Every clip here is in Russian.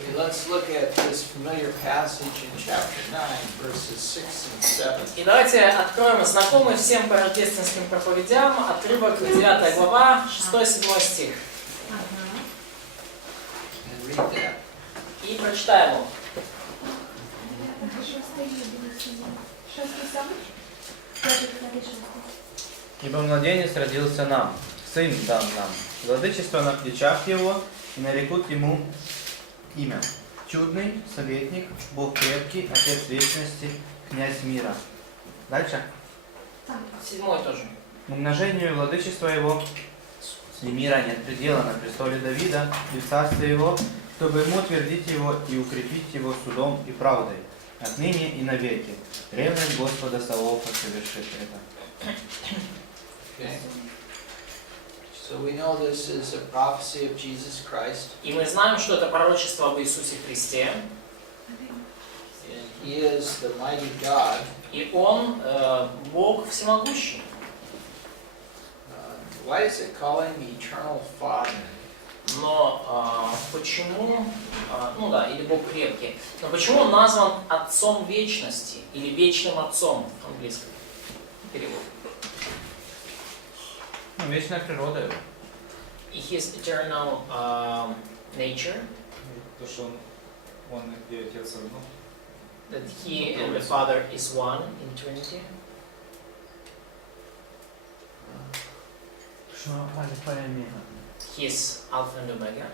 Okay, let's look at this familiar passage in chapter 9, verses 6 and 7. И давайте откроем знакомый всем по рождественским проповедям отрывок 9 глава, 6-7 стих. And read that. И прочитаем его. Ибо младенец родился нам, сын дан нам, владычество на плечах его, и нарекут ему имя. Чудный, советник, Бог крепкий, Отец вечности, князь мира. Дальше. 7 тоже. Умножению владычества его, и мира нет предела на престоле Давида и в царстве его, чтобы ему утвердить его и укрепить его судом и правдой, отныне и навеки. Ревность Господа Саваофа совершит это. Okay. So we know this is a prophecy of Jesus Christ. И мы знаем, что это пророчество об Иисусе Христе. And He is the mighty God. И Он Бог всемогущий. Why does it call Him Eternal Father? Но почему, ну да, или Бог крепкий, но почему Он назван Отцом Вечности или Вечным Отцом в английском переводе? Вечная природа его. His eternal nature, То, что он и Отец одно. that He and the Father is one in Trinity. Что альфа и омега. He is Alpha and Omega,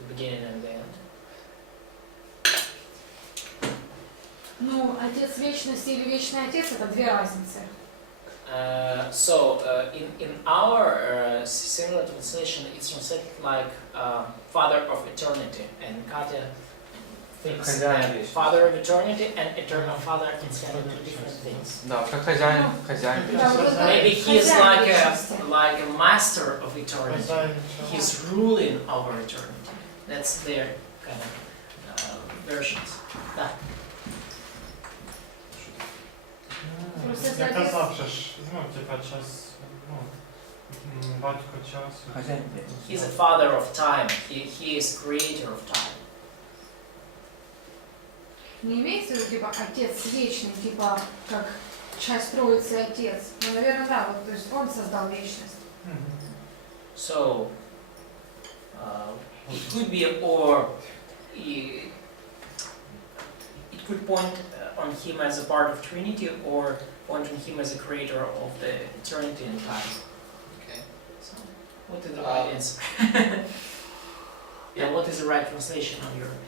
the beginning and the end. Ну, Отец Вечности или Вечный Отец — это две разницы. In our similar translation, it's translated like Father of Eternity, and Katya thinks that Father of Eternity and Eternal Father is kind of two different things. Да, как хозяин, хозяин. Maybe he is like a master of eternity. He's ruling over eternity. That's their kind of versions. Да. Я казав, що ж, ну, типа час, ну, батько часу. Хозяин. He's a father of time. He is creator of time. Не имеется в виду, типа, Отец Вечный, типа, как часть Троицы Отец. Ну, наверное, да, вот, то есть Он создал вечность. So it could be, or it could point on Him as a part of Trinity, or point on Him as a creator of the eternity and time. Okay. So, what is the right answer? And what is the right translation on your opinion?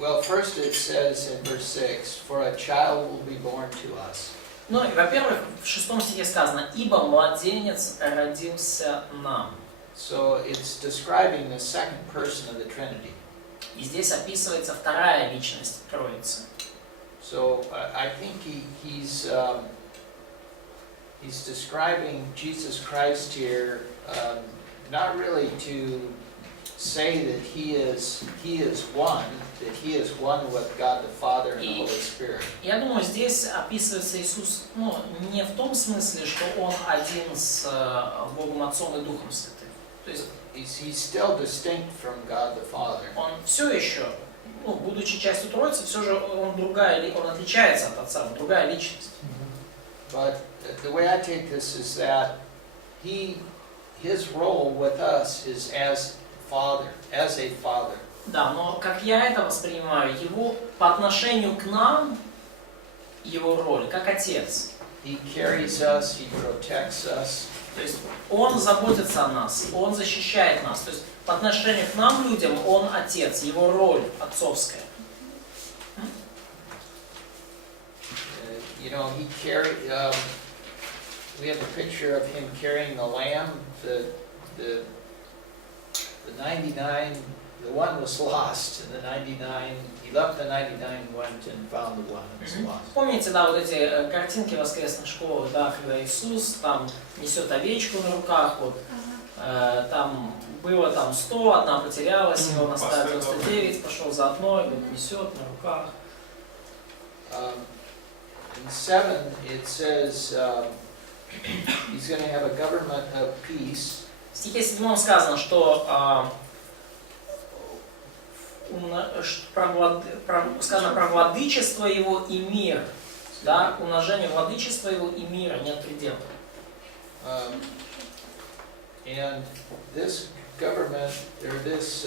Well, first it says in verse 6, "For a child will be born to us." Ну, и, во-первых, в 6 стихе сказано: «Ибо младенец родился нам». So it's describing the second person of the Trinity. И здесь описывается вторая личность Троицы. So I think he's describing Jesus Christ here, not really to say that he is one, that he is one with God the Father and the Holy Spirit. Я думаю, здесь описывается Иисус, ну, не в том смысле, что Он один с Богом Отцом и Духом Святым. То есть He's still distinct from God the Father. Он все еще, ну, будучи частью Троицы, все же он отличается от Отца, он другая личность. But the way I take this is that his role with us is as a father. Да, но как я это воспринимаю, его по отношению к нам, его роль как Отец. He carries us, he protects us. То есть Он заботится о нас, Он защищает нас. То есть по отношению к нам, людям, Он Отец, Его роль отцовская. You know, we have a picture of him carrying the lamb, the 99, the one was lost, and the 99, he left the 99, went and found the one that was lost. Помните, да, вот эти картинки воскресной школы, да, когда Иисус там несет овечку на руках, вот, там было там 100, одна потерялась, и он оставил 99, пошел за одной, вот, несет на руках. In 7, it says he's going to have a government of peace. В стихе 7 сказано, что сказано про владычество его и мир. Да, умножение владычества его и мира нет предела. And this government, or this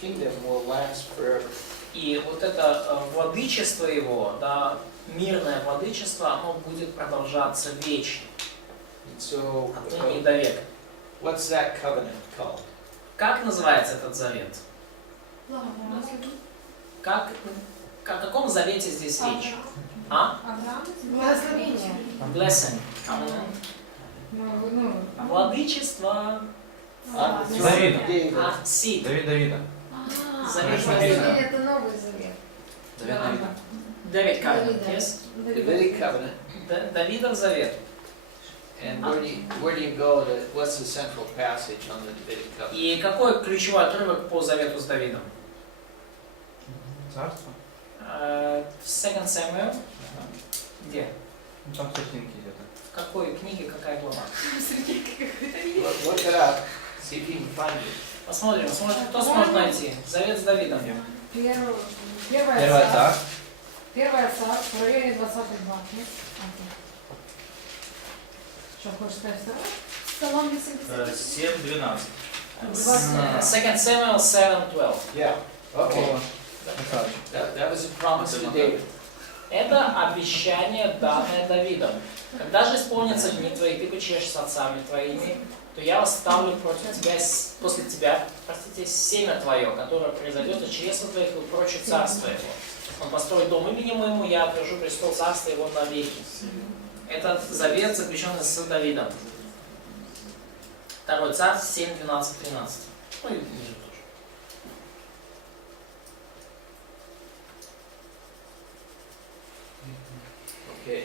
kingdom will last forever. И вот это владычество его, да, мирное владычество, оно будет продолжаться вечно, And so, отныне и до века. what's that covenant called? Как называется этот завет? Как, о каком завете здесь речь? А? Благословение. Blessing. Владычество. Давида. А, seed. Давида. Завет Благословение это Новый Завет. Давида. David covenant, yes? Davidic covenant. Давидов завет. And where do you go to, what's the central passage on the Davidic covenant? И какой ключевой отрывок по завету с Давидом? Царство. 2 Samuel. Где? Ну, там картинки где-то. В какой книге, какая глава? Look it up, see if you can find it. Посмотрим, кто сможет найти. Завет с Давидом. Первое царь. Первое царь, проверение 20 глав. Что, хочешь сказать второе? Псалом 7:12. 2 Samuel 7:12. Yeah, okay. Красавчик. That was a promise to David. Это обещание, данное Давидом. Когда же исполнится дни твои, ты почешешь с отцами твоими, то я восставлю против тебя, после тебя, простите, семя твое, которое произойдет от чресла твоих и прочее царство его. Он построит дом имени моему, я отвержу престол царства его навеки. Этот завет, заключенный с Давидом. 2 Царь 7, 12, 13. Ну и ниже тоже. Okay.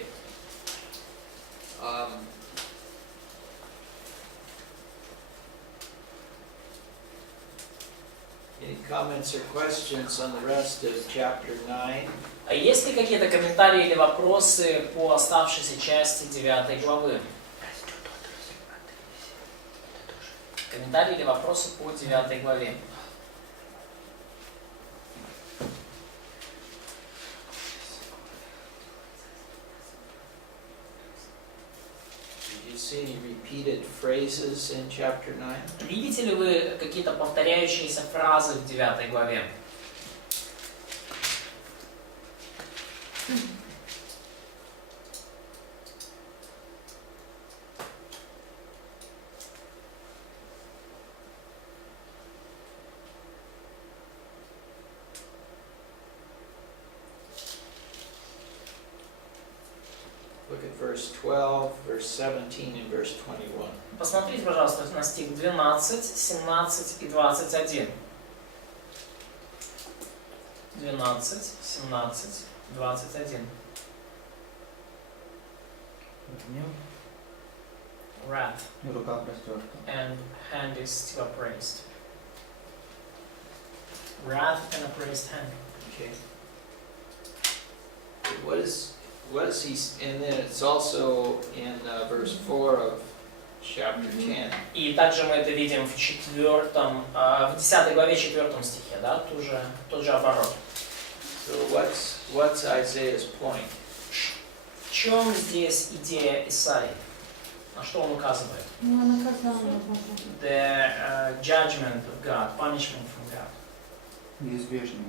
Any comments or questions on the rest of chapter 9? А есть ли какие-то комментарии или вопросы по оставшейся части 9 главы? Комментарии или вопросы по 9 главе? Did you see any repeated phrases in chapter 9? Видите ли вы какие-то повторяющиеся фразы в 9 главе? Look at verse 12, verse 17, and verse 21. Посмотрите, пожалуйста, на стих 12, 17 и 21. 12, 17, 21. Гнев Wrath и рука простерта. and hand is still upraised. Wrath and upraised hand. Okay. What is he, and then it's also in verse 4 of chapter 10. И также мы это видим в 10 главе 4 стихе, да, тот же оборот. So what's Isaiah's point? В чем здесь идея Исаии? На что он указывает? The judgment of God, punishment from God. Неизбежный.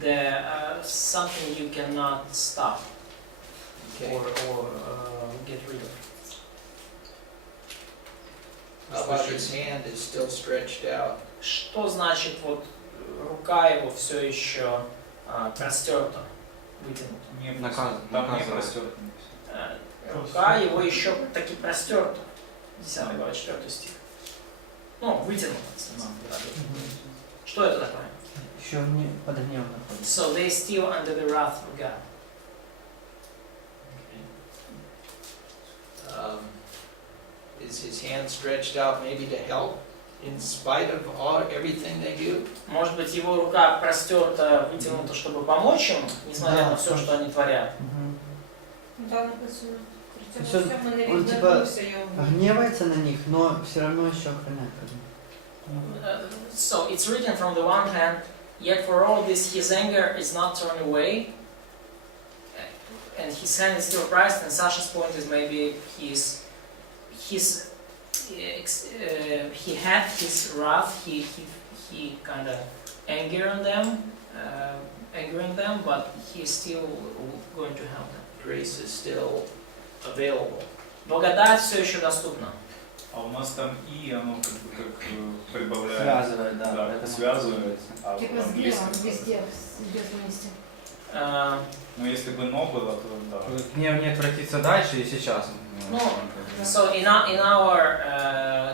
The something you cannot stop Okay. or get rid of. How about his hand is still stretched out? Что значит вот рука его все еще простерта, вытянута? Не Наказан. Там не Наказывает. простерто. Рука его еще таки простерта. 10 глава, 4 стих. Ну, вытянута. Что это такое? Еще не под гневом находится. So they still under the wrath of God. Is his hand stretched out maybe to help in spite of everything they do? Может быть, его рука простерта, вытянута, чтобы помочь им, несмотря Да, на все, точно. что они творят. Да, написано. Всё, он типа гневается на них, но все равно еще охраняет. So it's written from the one hand, Yet for all this, his anger is not turned away, and his hand is still raised. And Sasha's point is maybe he had his wrath, he kind of angering them, but he's still going to help them. Grace is still available. Благодать все еще доступна. А у нас там и оно как прибавляет. Связывает, да. Да, это связывает. А Типа в с английском гневом везде идет вместе. ну если бы но было, то да. Гнев не отвратится дальше и сейчас. Ну, so in our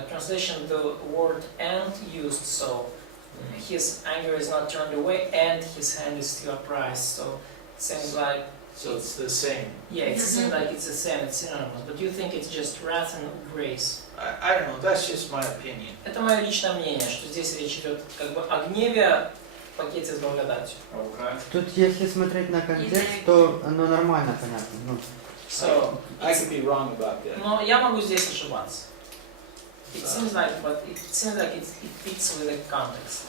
translation, the word "and" used, so his anger is not turned away, and his hand is still upraised. So it seems like, So it's the same. yeah, it seems like it's the same, it's synonymous. But you think it's just wrath and grace? I don't know, that's just my opinion. Это мое личное мнение, что здесь речь идет как бы о гневе в пакете с благодатью. А украинский? Тут, если смотреть на контекст, то оно нормально понятно. Ну, So, I could be wrong about that. но я могу здесь ошибаться. It seems like it fits with the context.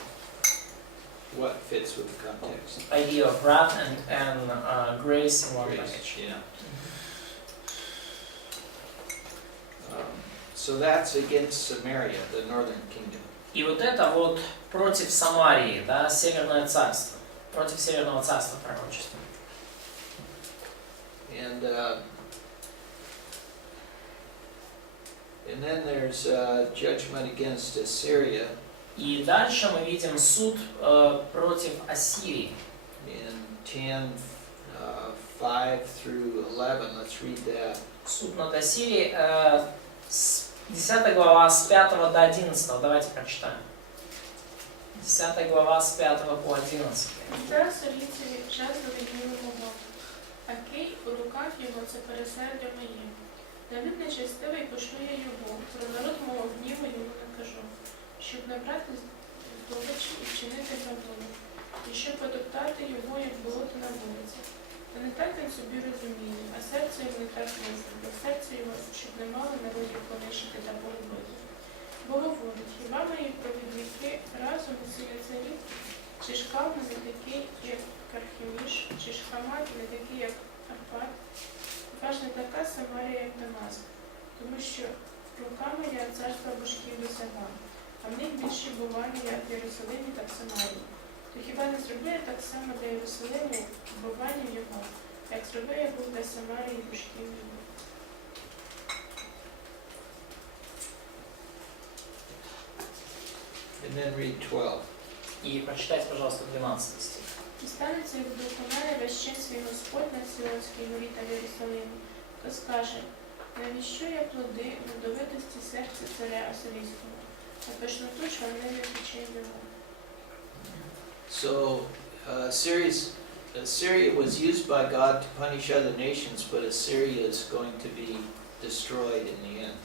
What fits with the context? Idea of wrath and grace in one Grace, package. yeah. So that's against Samaria, the northern kingdom. И вот это вот против Самарии, да, Северное царство, против Северного царства пророчества. And then there's judgment against Assyria И дальше мы видим суд против Ассирии. in 10:5 through 11. Let's read that. Суд над Ассирией, 10 глава с 5 до 11. Давайте прочитаем. 10 глава с 5 по 11. Зараз лицеві час доведіння мого, а кий у руках його це пересердя моє. На люд нечестивий пошлю я його, про народ мого гніву йому накажу, щоб набрати здобичі і вчинити загону, і щоб потоптати його, як болото на вулиці. Та не так він собі розуміє, а серце його не так мислить, бо серце його, щоб не мало народів понищити та погубити. Бо говорить, хіба мої провідники разом сіля царів, чи ж Калм не такий, як Кархеміш, чи ж Хамат не такий, як Арпад? Хіба ж не така Самарія, як Дамаск? Тому що руками я царства божків досягав, а в них більші бування, як в Єрусалимі, так в Самарії. То хіба не зроблю я так само для Єрусалиму буванням його, як зробив я був для Самарії божків його? And then read 12. И прочитайте, пожалуйста, 12 стих. І станеться, як доконає весь чин свій Господь на Сіонській горі та в Єрусалимі, то скаже, навіщо я плоди родовитості серця царя Асирійського, а пишноту чорнини печей його. So Assyria was used by God to punish other nations, but Assyria is going to be destroyed in the end.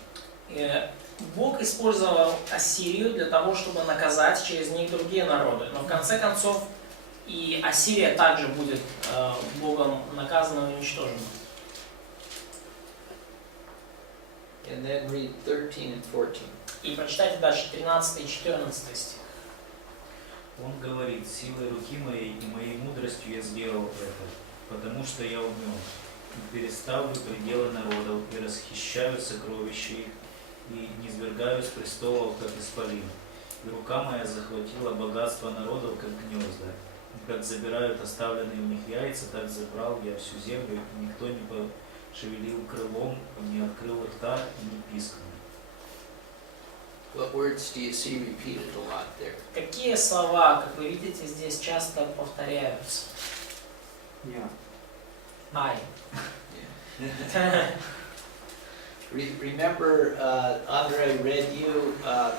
Бог использовал Ассирию для того, чтобы наказать через них другие народы. Но в конце концов и Ассирия также будет Богом наказана и уничтожена. And then read 13 and 14. И прочитайте дальше 13 и 14 стих. Он говорит, силой руки моей и моей мудростью я сделал это, потому что я умен, и переставлю пределы народов, и расхищаю сокровища их, и низвергаю с престолов, как исполин. И рука моя захватила богатство народов, как гнезда. И как забирают оставленные в них яйца, так забрал я всю землю, и никто не пошевелил крылом, не открыл рта и не пискнул. What words do you see repeated a lot there? Какие слова, как вы видите, здесь часто повторяются? Я. Ай. Remember, Andre read you a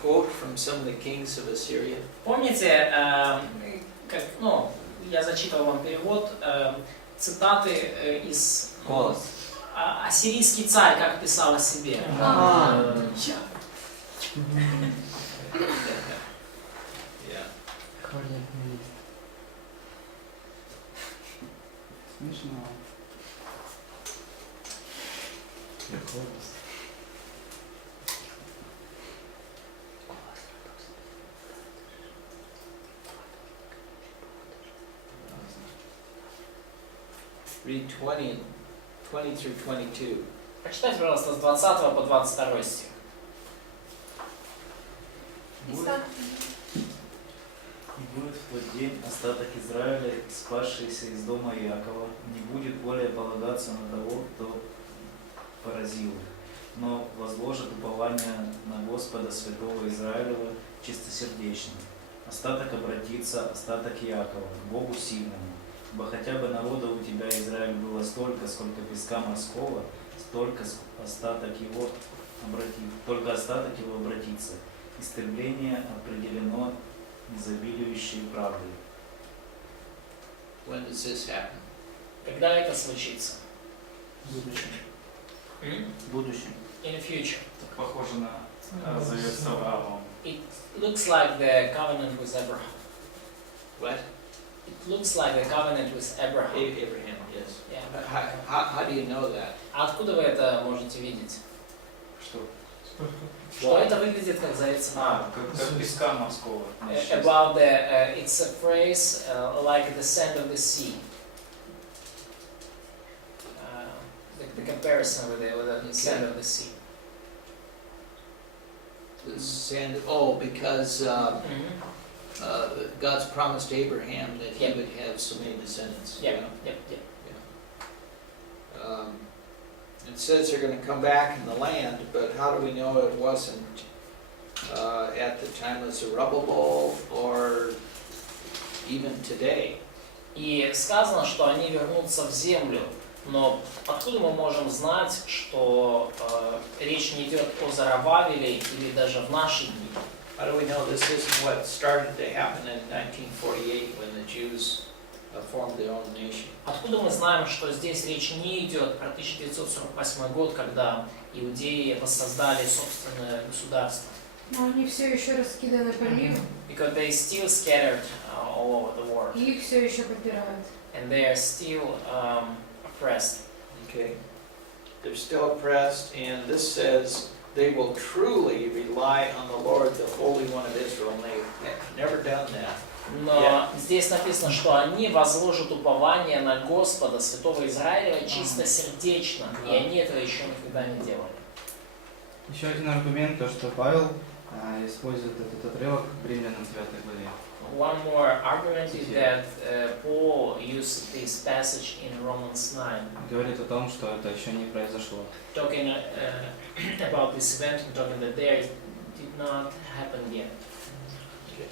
quote from some of the kings of Assyria? Помните, как, ну, я зачитывал вам перевод, цитаты из ассирийский царь, как писал о себе. Yeah. Смешно. Read 20 through 22. Прочитайте, пожалуйста, с 20 по 22 стих. И будет в тот день остаток Израиля, спасшийся из дома Иакова, не будет более полагаться на того, кто поразил их, но возложит упование на Господа Святого Израилева чистосердечно. Остаток обратится, остаток Иакова, к Богу сильному. Ибо хотя бы народа у тебя, Израиль, было столько, сколько песка морского, столько остаток его обратится. Истребление определено изобилующей правдой. When does this happen? Когда это случится? В будущем. В будущем. In the future. Так похоже на завет с Авраамом. It looks like the covenant with Abraham. What? It looks like the covenant with Abraham. Abraham, yes. Yeah. How do you know that? А откуда вы это можете видеть? Что? Что это выглядит как завет с Авраамом? Как песка морского. About the, it's a phrase like the sand of the sea. The comparison with the sand of the sea. The sand, because God's promised Abraham that he Yep. would have so many descendants. Yep. It says they're going to come back in the land, but how do we know it wasn't at the time of Zerubbabel or even today? И сказано, что они вернутся в землю, но откуда мы можем знать, что речь не идет о Зарававеле или даже в наши дни? How do we know this isn't what started to happen in 1948 when the Jews formed their own nation? Откуда мы знаем, что здесь речь не идет про 1948 год, когда иудеи воссоздали собственное государство? Но они все еще раскиданы по миру, Because they still scattered all over the world, и их все еще попирают. and they are still oppressed. Okay. They're still oppressed, and this says they will truly rely on the Lord, the Holy One of Israel, and they've never done that. Но здесь написано, что они возложат упование на Господа, Святого Израиля, чистосердечно, и они этого еще никогда не делали. Еще один аргумент, то, что Павел использует этот отрывок в Римлянам 9 главе. One more argument is that Paul used this passage in Romans 9, Говорит о том, что это еще не произошло. talking about this event and talking that there did not happen yet. Okay.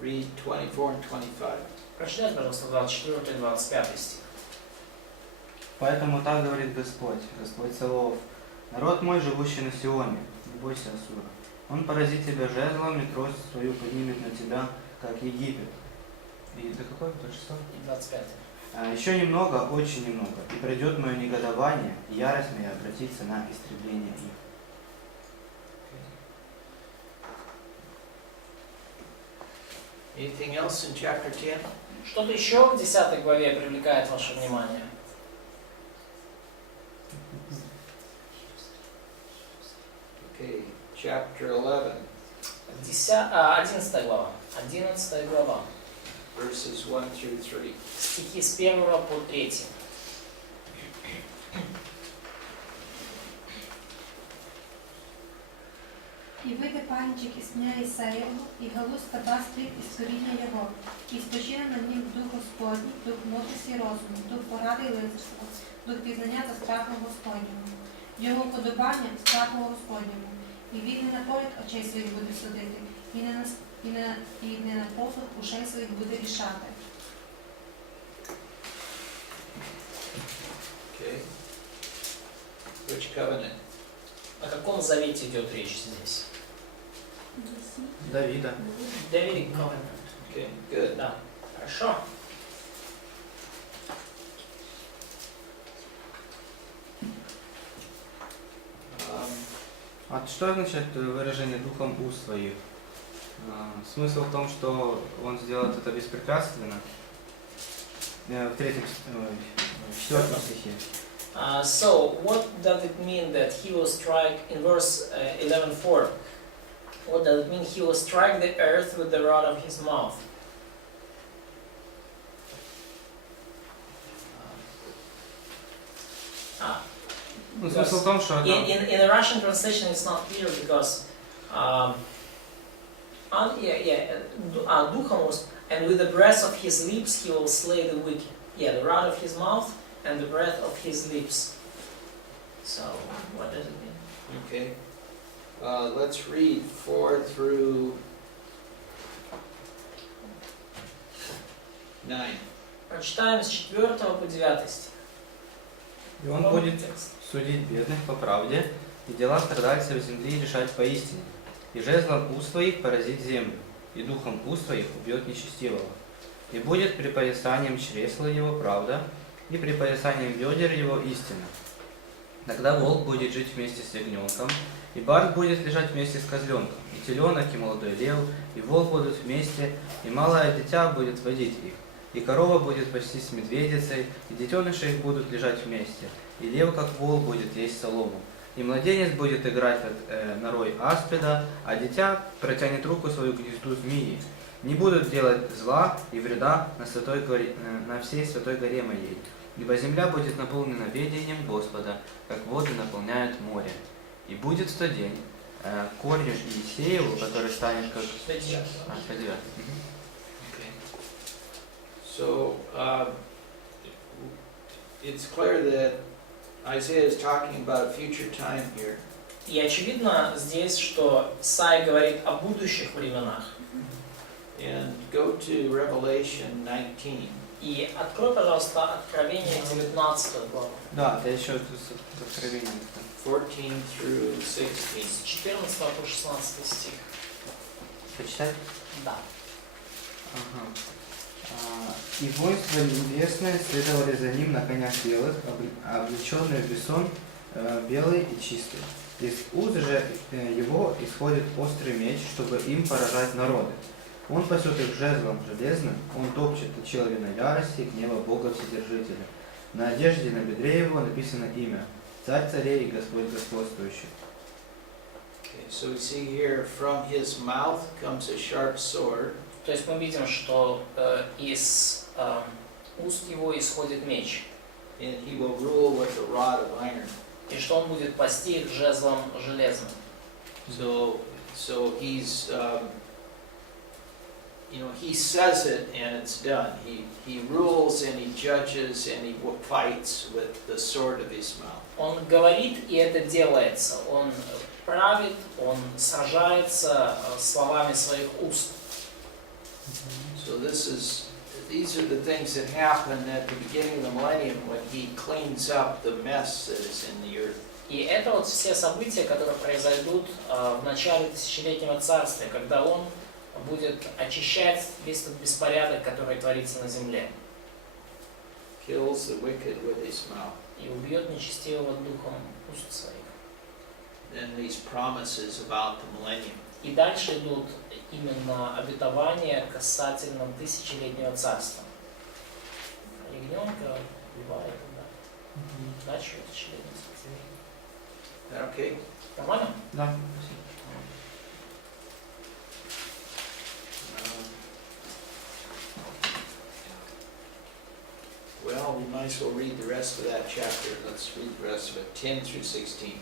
Read 24 and 25. Прочитайте, пожалуйста, 24 и 25 стих. Поэтому так говорит Господь, Господь Саваоф: народ мой, живущий на Сионе, не бойся Ассура. Он поразит тебя жезлом, и трость свою поднимет на тебя, как Египет. И до какой? До 6? И 25. Еще немного, очень немного, и придет мое негодование, и ярость моя обратится на истребление их. Anything else in chapter 10? Что-то еще в 10 главе привлекает ваше внимание? Okay, chapter 11, 11 глава. 11 глава. verses 1 through 3. Стихи с 1 по 3. І вийде панчик із пня Ісаївого, і галузка дасть плід із коріння його, і спочине на нім дух Господній, дух мудрості і розуму, дух поради і лицарства, дух пізнання та страху Господнього. Його вподобання страху Господнього, і він не на погляд очей своїх буде судити, і не на послух ушей своїх буде рішати. Okay. Which covenant? О каком завете идет речь здесь? Давида. Davidic covenant. Okay, good. Да. Хорошо. А что означает выражение духом уст своих? Смысл в том, что он сделает это беспрепятственно. В 4 стихе. So, what does it mean that he will strike, in verse 11:4, what does it mean he will strike the earth with the rod of his mouth? Ну, смысл в том, что это... In the Russian translation it's not clear because Духом was, and with the breath of his lips he will slay the wicked. Yeah, the rod of his mouth and the breath of his lips. So, what does it mean? Okay. Let's read 4 through 9. Прочитаем с 4 по 9 стих. И он будет судить бедных по правде, и дела страдальцев земли решать поистине. И жезлом уст своих поразит землю, и духом уст своих убьет нечестивого. И будет припоясанием чресла его правда, и припоясанием бедер его истина. Тогда волк будет жить вместе с ягненком, и барс будет лежать вместе с козленком, и теленок, и молодой лев, и волк будут вместе, и малое дитя будет водить их. И корова будет пастись с медведицей, и детеныши их будут лежать вместе, и лев, как вол, будет есть солому. И младенец будет играть на рой аспида, а дитя протянет руку свою к гнезду змеи. Не будут делать зла и вреда на всей святой горе моей, ибо земля будет наполнена ведением Господа, как воды наполняют море. И будет в тот день корню Иисееву, который станет как... So, it's clear that Isaiah is talking about a future time here. И очевидно здесь, что Исаия говорит о будущих временах. And go to Revelation 19. И открой, пожалуйста, Откровение 19 главу. Да, это еще Откровение. 14 through 16. С 14 по 16 стих. Почитать? Да. Ага. И воинство небесное следовали за ним на конях белых, облеченные в бесон, белый и чистый. Из уст же его исходит острый меч, чтобы им поражать народы. Он пасет их жезлом железным, он топчет человека ярости и гнева Бога Вседержителя. На одежде на бедре его написано имя, Царь царей и Господь господствующий. Okay, so we see here from his mouth comes a sharp sword. То есть мы видим, что из уст его исходит меч. And he will rule with a rod of iron. И что он будет пасти их жезлом железным. So he's, he says it and it's done. He rules and he judges and he fights with the sword of his mouth. Он говорит, и это делается. Он правит, он сражается словами своих уст. So these are the things that happen at the beginning of the millennium when he cleans up the mess that is in the earth. И это вот все события, которые произойдут в начале тысячелетнего царствия, когда он будет очищать весь тот беспорядок, который творится на земле. Kills the wicked with his mouth. И убьет нечестивого духом уст своих. Then these promises about the millennium. И дальше идут именно обетования касательно тысячелетнего царства. Ягненка, льва и так далее. Дальше тысячелетнее царство. Okay? Нормально? Да. Well, we might as well read the rest of that chapter. Let's read the rest of it, 10 through 16.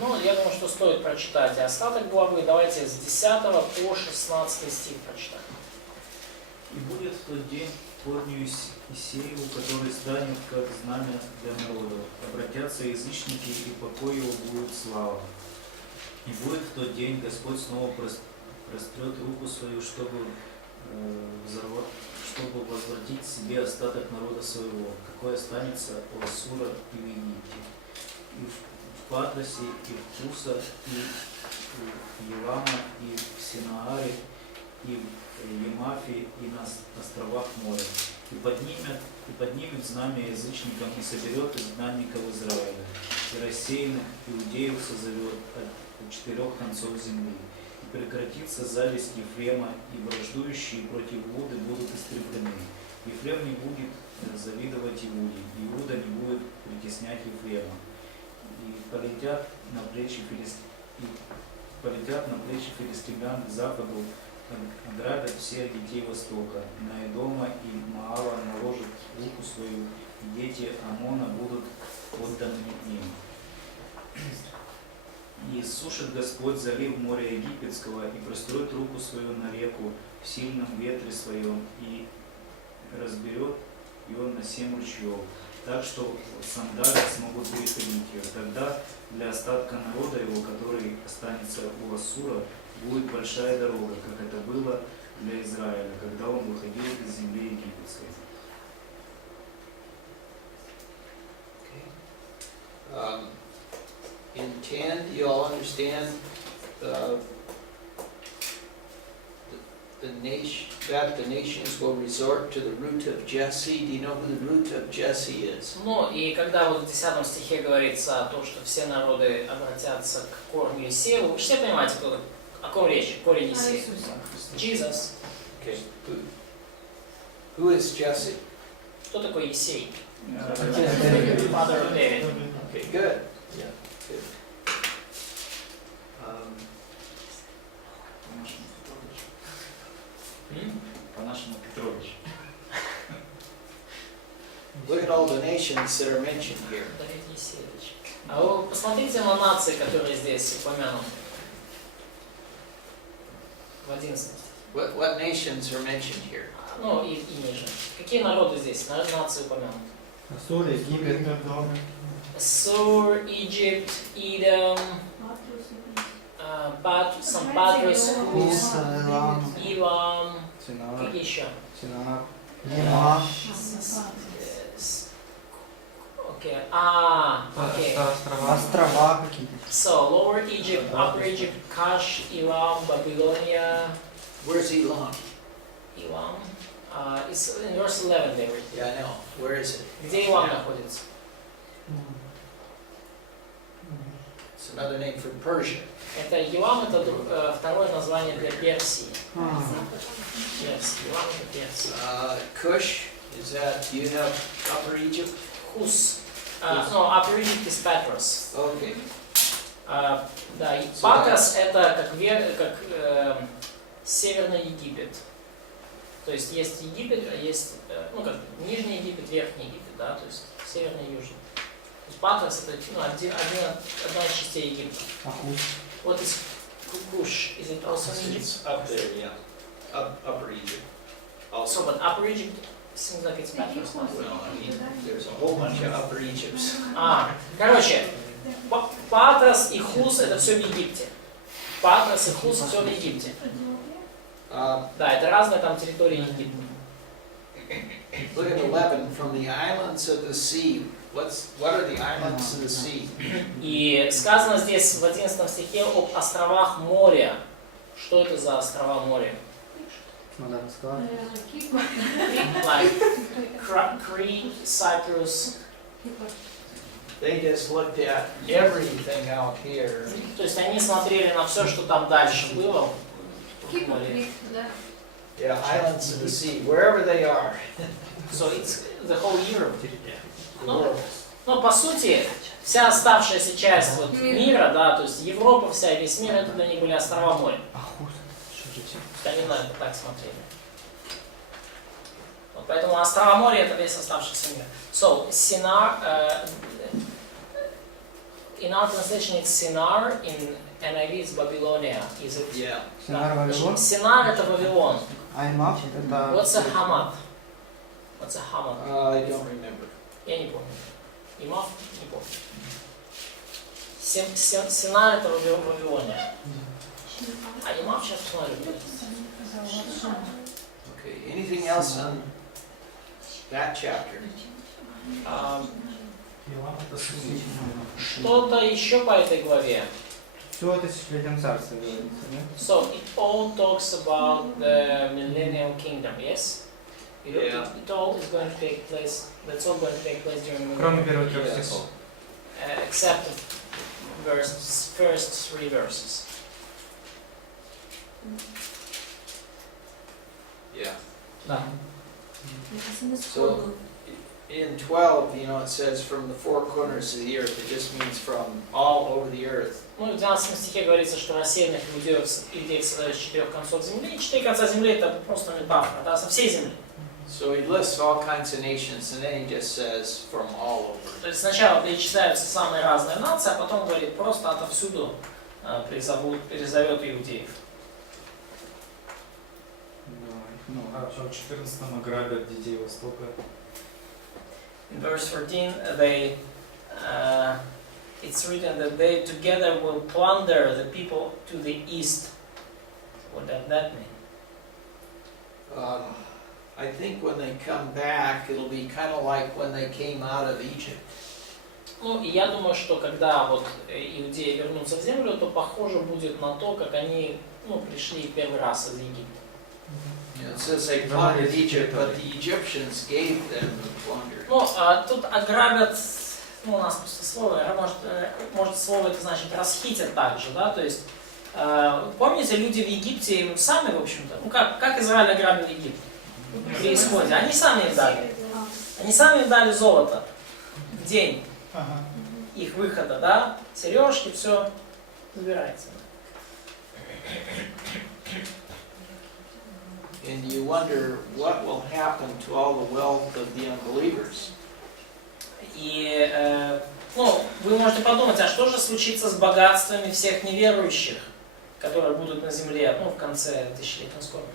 Ну, я думаю, что стоит прочитать и остаток главы. Давайте с 10 по 16 стих прочитаем. И будет в тот день корню Исееву, который станет как знамя для народов. Обратятся язычники, и покой его будет слава. И будет в тот день Господь снова прострет руку свою, чтобы возвратить себе остаток народа своего, какой останется у Ассура и в Египте, и в Патросе, и в Куса, и в Елама, и в Синааре, и в Емафе, и на островах моря. И поднимет знамя язычникам, и соберет изгнанников Израиля, и рассеянных иудеев созовет от 4 концов земли. И прекратится зависть Ефрема, и враждующие против Иуды будут истреблены. Ефрем не будет завидовать Иуде, Иуда не будет притеснять Ефрема. И полетят на плечи филистимлян к западу, ограбят всех детей Востока. На Эдома и Моава наложит руку свою, и дети Амона будут отданы им. И иссушит Господь залив моря Египетского, и простроит руку свою на реку в сильном ветре своем, и разберет ее на 7 ручьев, так что сандали смогут переходить ее. Тогда для остатка народа его, который останется у Ассура, будет большая дорога, как это было для Израиля, когда он выходил из земли египетской. In 10, you all understand the nations will resort to the root of Jesse. Do you know who the root of Jesse is? Ну, и когда вот в 10 стихе говорится о том, что все народы обратятся к корню Есея, вы все понимаете, о ком речь? Корень Есея. Jesus. Okay. Who is Jesse? Кто такой Есей? Father of David. Okay, good. Yeah, good. По-нашему Петрович. Look at all the nations that are mentioned here. Давид Есеевич. А вы посмотрите на нации, которые здесь упомянуты. В 11. What nations are mentioned here? Ну, и ниже. Какие народы здесь? Нации упомянуты. Ассур, Египет. Ассур, Египет, Идом, Патрус, Кус, Илам. Какие еще? Синар. Нема. Окей. Окей. Острова какие-то. So, Lower Egypt, Upper Egypt, Kash, Elam, Babylonia. Where's Elam? Elam. It's in verse 11 there. Yeah, I know. Where is it? Где Илам находится? It's another name for Persia. Это Елам, это второе название для Персии. Елам это Персия. Cush, is that, do you have Upper Egypt? Хус. No, Upper Egypt is Patras. Okay. Да, и Патрос это как Северный Египет. То есть есть Египет, а есть, ну как, Нижний Египет, Верхний Египет, да, то есть Северный и Южный. То есть Патрос это одна из частей Египта. А Хус? What is Kush? Is it also in Egypt? It's up there, yeah. Upper Egypt. Also, but Upper Egypt seems like it's Patras. Well, I mean, there's a whole bunch of Upper Egypts. Короче, Патрос и Хус это все в Египте. Патрос и Хус все в Египте. Да, это разные там территории Египта. Look at 11. From the islands of the sea. What are the islands of the sea? И сказано здесь в 11 стихе об островах моря. Что это за острова моря? Надо рассказать. Like Crete, Cyprus. They just looked at everything out here. То есть они смотрели на все, что там дальше было. Yeah, islands of the sea, wherever they are. So it's the whole Europe. Но по сути, вся оставшаяся часть вот мира, да, то есть Европа вся, весь мир, это для них были острова моря. Они на это так смотрели. Вот поэтому острова моря это весь оставшийся мир. So, Sinar, in our translation it's Sinar, in NIV it's Babylonia. Is it? Yeah. Синар, Вавилон. Синар это Вавилон. Аймав это... What's a Hamad? What's a Hamad? I don't remember. Я не помню. Имав? Не помню. Синар это Вавилония. А Имав сейчас посмотрю. Okay, anything else on that chapter? Что-то еще по этой главе? Все о тысячелетнем царстве говорится, да? So it all talks about the millennial kingdom, yes? It all is going to take place. That's all going to take place during the Кроме millennium. первых трех стихов. Except the first 3 verses. Yeah. Да. So in 12, it says from the four corners of the earth. It just means from all over the earth. Ну, в 12 стихе говорится, что рассеянных людей с 4 концов земли. И 4 конца земли это просто метафора, да, со всей земли. So he lists all kinds of nations, and then he just says from all over. То есть сначала перечисляются самые разные нации, а потом говорит просто отовсюду призовет иудеев. А в 14-м ограбят детей Востока. In verse 14, it's written that they together will plunder the people to the east. What does that mean? I think when they come back, it'll be kind of like when they came out of Egypt. Ну, и я думаю, что когда вот иудеи вернутся в землю, то похоже будет на то, как они, пришли первый раз из Египта. It says they plundered Egypt, but the Egyptians gave them the plunder. Ну, тут ограбят, у нас просто слово, может слово это значит расхитят также, да, то есть, помните, люди в Египте сами, в общем-то, как Израиль ограбил Египет при исходе, они сами им дали. Они сами им дали золото в день их выхода, да, сережки, все, забирается. And you wonder what will happen to all the wealth of the unbelievers. И, вы можете подумать, а что же случится с богатствами всех неверующих, которые будут на земле, в конце тысячелетней скорби?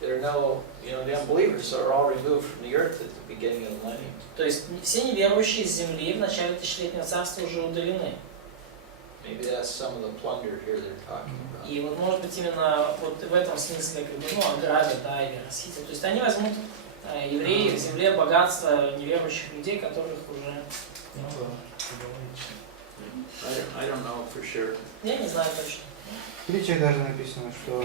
There are no, the unbelievers are all removed from the earth at the beginning of the millennium. То есть все неверующие из земли в начале тысячелетнего царства уже удалены. Maybe that's some of the plunder here they're talking about. И вот может быть именно вот в этом смысле ограбят, да, или расхитят. То есть они возьмут евреи в земле богатство неверующих людей, которых уже... I don't know for sure. Я не знаю точно. В притчах даже написано, что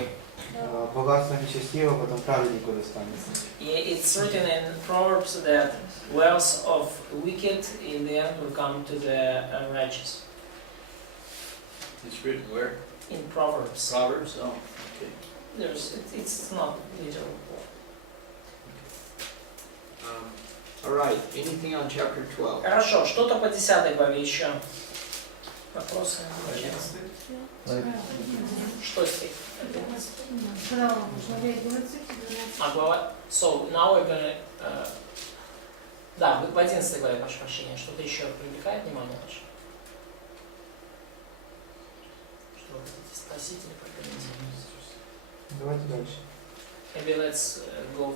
богатство нечестивого потом праведнику достанется. It's written in Proverbs that wealth of wicked in the end will come to the righteous. It's written where? In Proverbs. Proverbs? Oh, okay. It's not literal. All right. Anything on chapter 12? Хорошо, что-то по 10 главе еще. Вопросы? Что стих? Глава. So, now we're gonna... Да, в 11 главе, прошу прощения. Что-то еще привлекает внимание ваше? Что вы хотите спросить или прокомментировать? Давайте дальше. Maybe let's go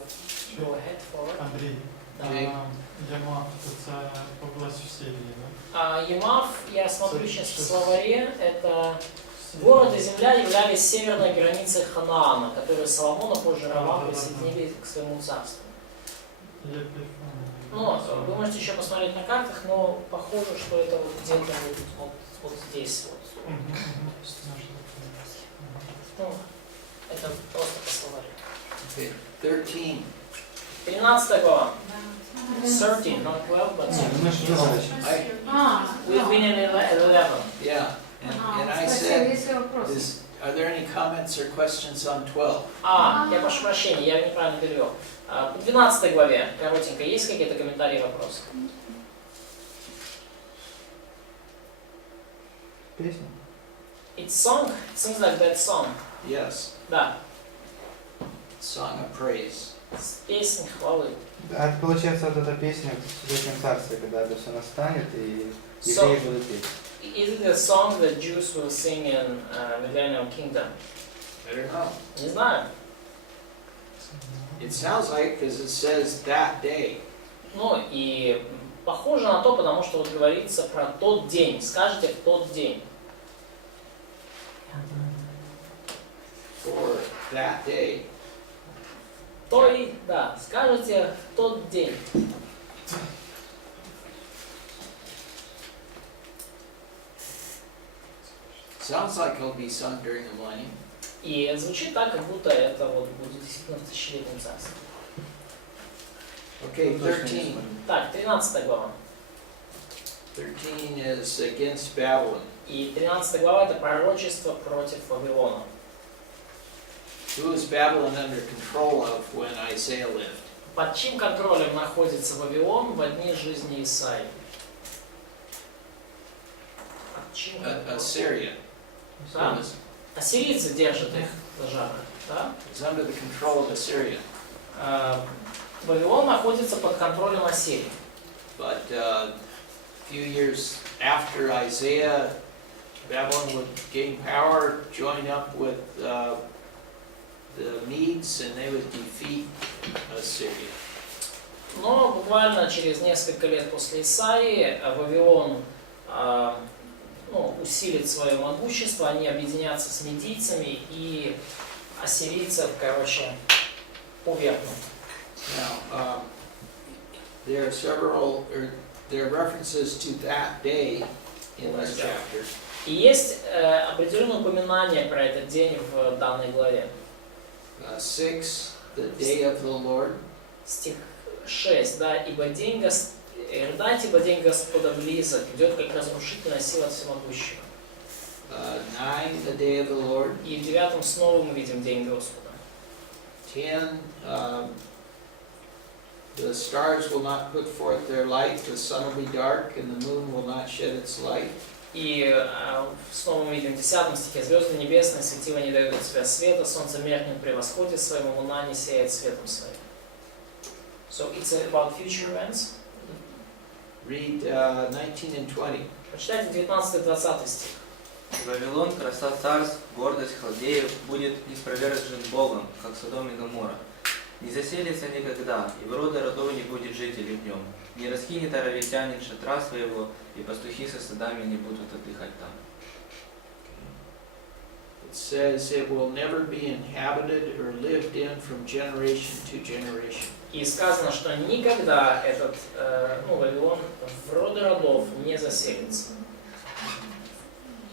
ahead forward. Андрій, Ямав, це поблизу Сирії, да? Ямав, я смотрю сейчас в словаре, это город и земля являлись северной границей Ханаана, которую Соломон и позже Рамам присоединили к своему царству. Ну, вы можете еще посмотреть на картах, но похоже, что это вот где-то вот здесь вот. Ну, это просто по словарю. Okay. 13. 13 глава. 13, not 12, but 13. We've been in 11. Yeah. And I said, are there any comments or questions on 12? Я прошу прощения, я неправильно перевел. В 12 главе, коротенько, есть какие-то комментарии, вопросы? Песня? It's song? It seems like that song. Yes. Да. Song of praise. Песнь хвалы. А это получается вот эта песня в Тысячелетнем царстве, когда это все настанет и евреи будут петь. Is it a song that Jews will sing in Millennial Kingdom? I don't know. Не знаю. It sounds like because it says that day. Ну и похоже на то, потому что вот говорится про тот день. Скажите в тот день. For that day. Да, скажите в тот день. Sounds like it'll be sung during the millennium. И звучит так, как будто это вот будет действительно в тысячелетнем царстве. Okay, 13. Так, 13 глава. 13 is against Babylon. И 13 глава это пророчество против Вавилона. Who is Babylon under control of when Isaiah lived? Под чьим контролем находится Вавилон в дни жизни Исаии? Под чьим контролем? Assyria. Да. Ассирийцы держат их за жабры. Да? It's under the control of Assyria. Вавилон находится под контролем Ассирии. But a few years after Isaiah, Babylon would gain power, join up with the Medes, and they would defeat Assyria. Но буквально через несколько лет после Исаии Вавилон усилит свое могущество, они объединятся с медийцами и ассирийцев, повергнут. Now, there are references to that day in this chapter. И есть определенное упоминание про этот день в данной главе. 6, the day of the Lord. Стих 6, да, ибо день Господа близок, идет как разрушительная сила всемогущего. 9, the day of the Lord. И в 9 снова мы видим день Господа. 10, the stars will not put forth their light, the sun will be dark, and the moon will not shed its light. И снова мы видим в 10 стихе: звезды небесные, светила не дают от себя света, солнце меркнет при восходе своему, луна не сияет светом своим. So it's about future events. Read 19 and 20. Прочитайте 19 и 20 стих. Вавилон, краса царств, гордость халдеев, будет неспровержен Богом, как Содом и Гоморра. Не заселится никогда, и в роды родов не будет жителей в нем. Не раскинет аравитянин шатра своего, и пастухи со стадами не будут отдыхать там. It says it will never be inhabited or lived in from generation to generation. И сказано, что никогда этот Вавилон в роды родов не заселится.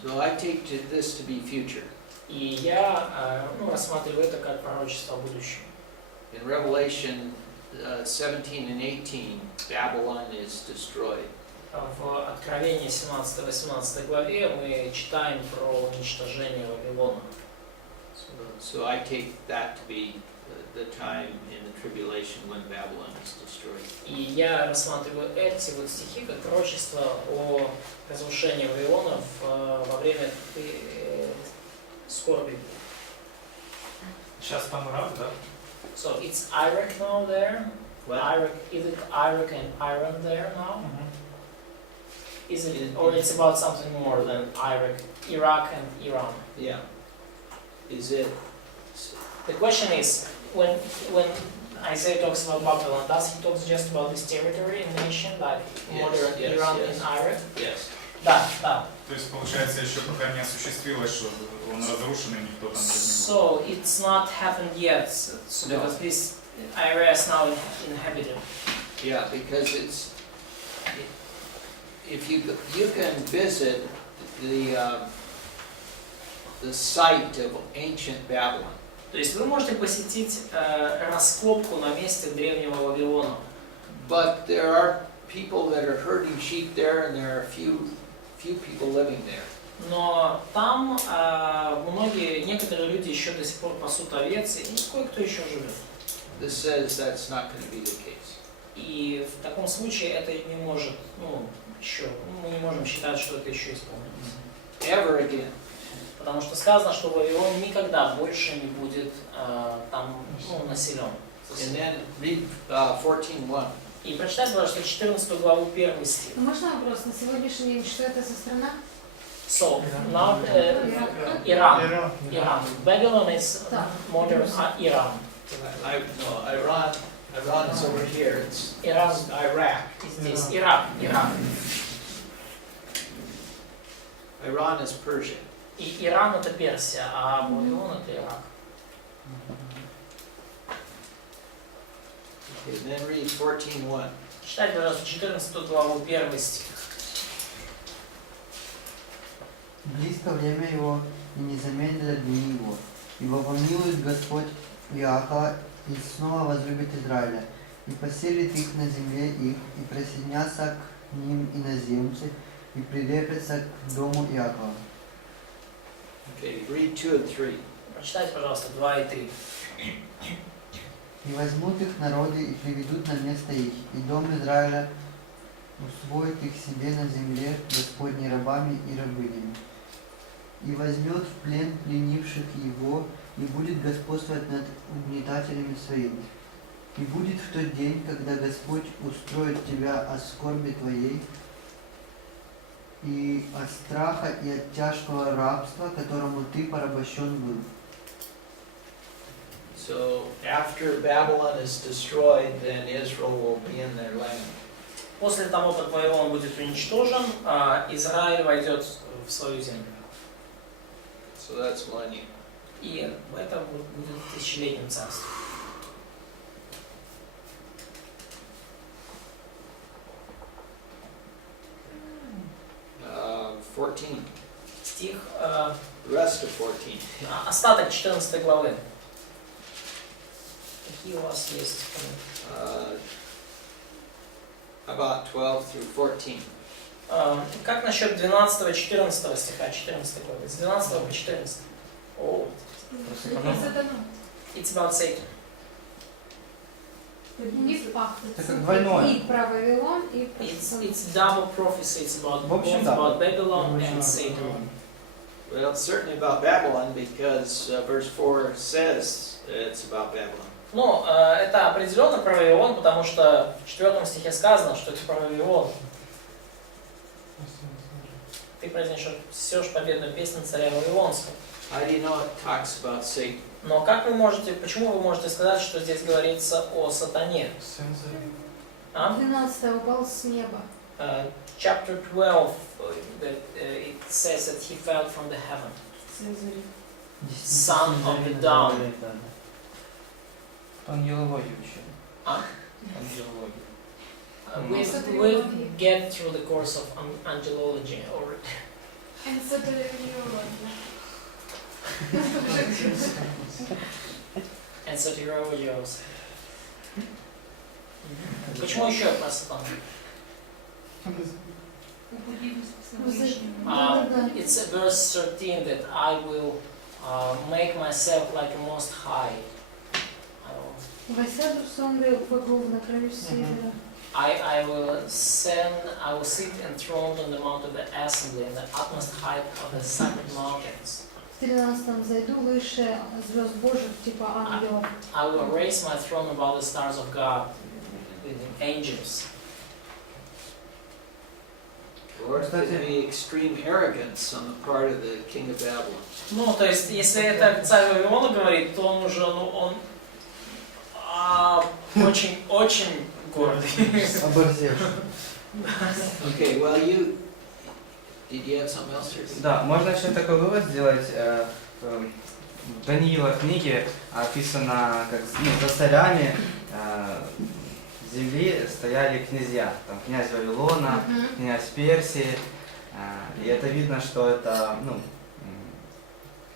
So I take this to be future. И я рассматриваю это как пророчество будущего. In Revelation 17 and 18, Babylon is destroyed. В Откровении 17-18 главе мы читаем про уничтожение Вавилона. So I take that to be the time in the tribulation when Babylon is destroyed. И я рассматриваю эти стихи как пророчество о разрушении Вавилона во время скорби. Сейчас там Ирак, да? So it's Iraq now there. Iraq, is it Iraq and Iran there now? Is it, or it's about something more than Iraq and Iran? Yeah. Is it? The question is, when Isaiah talks about Babylon, does he talk just about this territory and nation, like modern Iran and Iraq? Yes. Да. То есть, получается, еще пока не осуществилось, что он разрушен, и никто там не будет. So it's not happened yet, so No. because this area is now inhabited. Yeah, because if you can visit the site of ancient Babylon. То есть вы можете посетить раскопку на месте древнего Вавилона. But there are people that are herding sheep there, and there are few people living there. Но там некоторые люди еще до сих пор пасут овец, и кое-кто еще живет. This says that's not going to be the case. И в таком случае это не может, мы не можем считать, что это еще исполнится. Ever again. Потому что сказано, что Вавилон никогда больше не будет там населен. And then read 14:1. И прочитай, пожалуйста, 14 главу, 1 стих. Можно вопрос? На сегодняшний день что это за страна? So, now Iran. Babylon is modern Iran. Iran is over here. It's Iraq. Здесь Ирак. Iran is Persia. И Иран это Персия, а Вавилон это Ирак. Okay, then read 14:1. Читай, пожалуйста, 14 главу, 1 стих. Близко время его, и не замедлят дни его. Ибо помилует Господь Иакова, и снова возлюбит Израиля, и поселит их на земле их, и присоединятся к ним иноземцы, и прилепятся к дому Иакова. Okay, read 2 and 3. Прочитайте, пожалуйста, 2 и 3. И возьмут их народы и приведут на место их, и дом Израиля усвоит их себе на земле Господней рабами и рабынями. И возьмет в плен пленивших его, и будет господствовать над угнетателями своими. И будет в тот день, когда Господь устроит тебя от скорби твоей, и от страха, и от тяжкого рабства, которому ты порабощен был. So after Babylon is destroyed, then Israel will be in their land. После того, как Вавилон будет уничтожен, Израиль войдет в свою землю. So that's millennium. И это будет тысячелетним царством. Uh, 14. Стих, Rest of 14. остаток 14 главы. Какие у вас есть? About 12 through 14. Как насчет 12-14 стиха, 14 главы? С 12 по 14. О, it's about Satan. Не пахнет. Это как двойное. И про Вавилон, и про It's double prophecy. It's about, В общем, both да. about Babylon and Satan. Well, it's certainly about Babylon because verse 4 says it's about Babylon. Ну, это определенно про Вавилон, потому что в 4 стихе сказано, что это про Вавилон. Ты произнесешь победную песню царя Вавилонского. How do you know it talks about Satan? Но как вы можете, почему вы можете сказать, что здесь говорится о сатане? 12 упал с неба. Chapter 12, that it says that he fell from the heaven. Son of the dawn. Ангелологию учили. Ангелологию. We get through the course of angelology already. And soteriology also. Почему еще про сатану? It's verse 13 that I will make myself like a most high. Восяду сонмы богов на краю севера. I will sit enthroned on the mount of the assembly in the utmost height of the sacred mountains. В 13 зайду выше звезд Божьих, типа ангелов. I will raise my throne above the stars of God with the angels. Or it could be extreme arrogance on the part of the king of Babylon. Ну, то есть, если это царь Вавилона говорит, то он уже, он очень гордый. Оборзевший. Okay, well did you have something else? Да, можно еще такой вывод сделать. В Даниила книге описано, как за царями земли стояли князья. Там князь Вавилона, князь Персии. И это видно, что это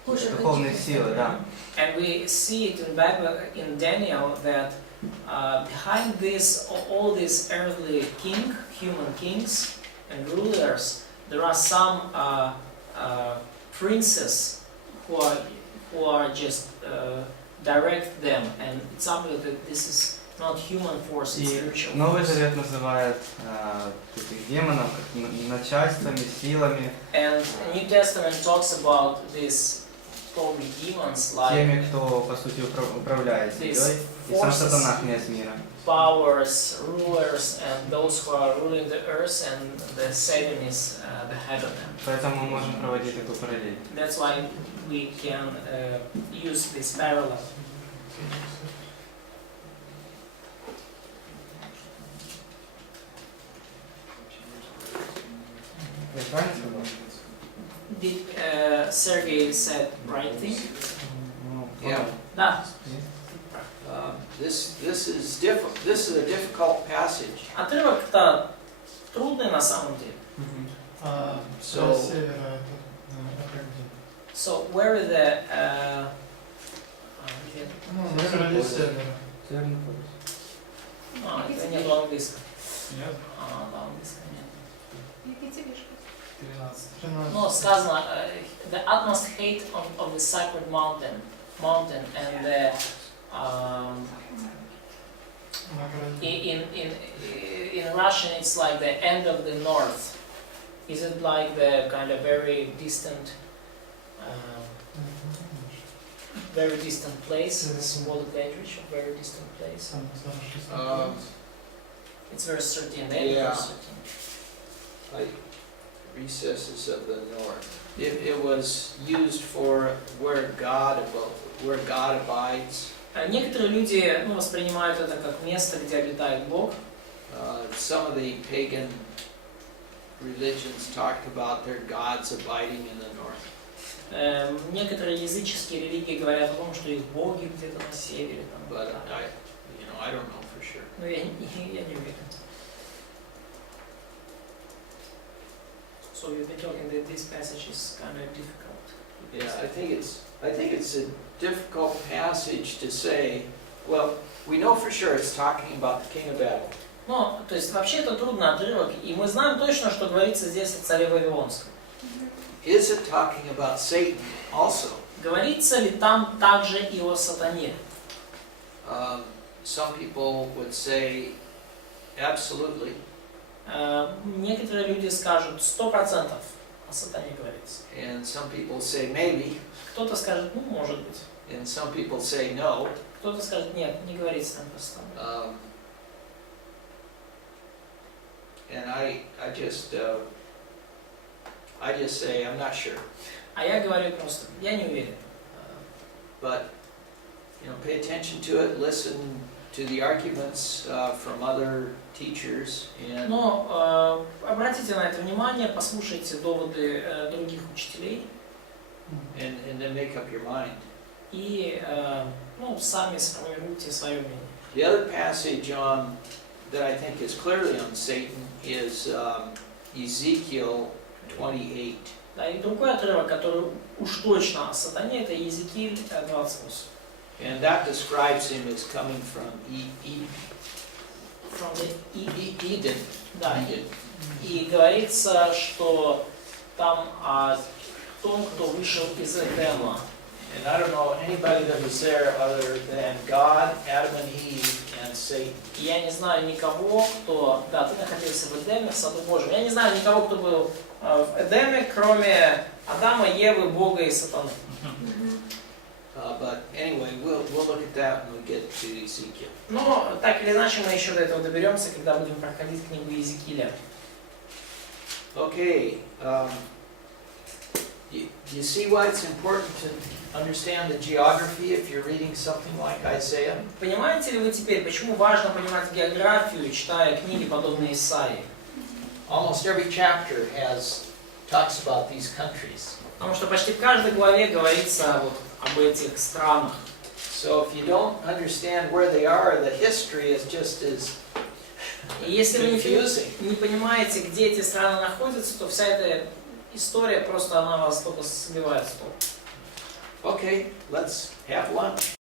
духовные силы, да. And we see it in Daniel that behind this, all these earthly human kings and rulers, there are some princes who are just direct them, and it's obvious that this is not human force, it's spiritual. Новый Завет называет этих демонов как начальствами, силами. And New Testament talks about these probably demons like теми, кто по сути управляет землей, и сам сатана князь мира. Powers, rulers, and those who are ruling the earth, and the Satan is the head of them. Поэтому мы можем проводить такую параллель. That's why we can use this parallel. Я правильно сказал? Did Sergey said right thing? Yeah. Да. This is a difficult passage. Отрывок-то трудный на самом деле. So where is the это нет английского. Нет? Английского нет. 13. No, сказано the utmost height of the sacred mountain, and the In Russian it's like the end of the north. Is it like the kind of very distant place, the symbolic language of very distant place? It's verse 13, the end Yeah. of verse 13. Like recesses of the north. It was used for where God abides. Некоторые люди воспринимают это как место, где обитает Бог. Some of the pagan religions talked about their gods abiding in the north. Некоторые языческие религии говорят о том, что их боги где-то на севере. But I don't know for sure. Но я не уверен. So you've been talking that this passage is kind of difficult. Yeah, I think it's a difficult passage to say. Well, we know for sure it's talking about the king of Babylon. Но, то есть вообще это трудный отрывок, и мы знаем точно, что говорится здесь о царе Вавилонском. Is it talking about Satan also? Говорится ли там также и о сатане? Some people would say absolutely. Некоторые люди скажут 100% о сатане говорится. And some people say maybe. Кто-то скажет, ну, может быть. And some people say no. Кто-то скажет, нет, не говорится там про сатану. And I just say I'm not sure. А я говорю просто, я не уверен. But pay attention to it, listen to the arguments from other teachers, and Но обратите на это внимание, послушайте доводы других учителей and then make up your mind. и сами сформируйте свое мнение. The other passage that I think is clearly on Satan is Ezekiel 28. Да, и другой отрывок, который уж точно о сатане, это Иезекииль 28. And that describes him as coming from Eden. From the Eden. Да, Eden. и говорится, что там о том, кто вышел из Эдема. And I don't know anybody that was there other than God, Adam and Eve, and Satan. Я не знаю никого, кто... Да, ты находился в Эдеме, в саду Божьем. Я не знаю никого, кто был в Эдеме, кроме Адама, Евы, Бога и сатаны. But anyway, we'll look at that when we get to Ezekiel. Но так или иначе мы еще до этого доберемся, когда будем проходить книгу Иезекииля. Okay. You see why it's important to understand the geography if you're reading something like Isaiah? Понимаете ли вы теперь, почему важно понимать географию, читая книги, подобные Исаии? Almost every chapter talks about these countries. Потому что почти в каждой главе говорится об этих странах. So if you don't understand where they are, the history is just as И если вы confusing. не понимаете, где эти страны находятся, то вся эта история просто она вас только сбивает с толку. Okay, let's have lunch.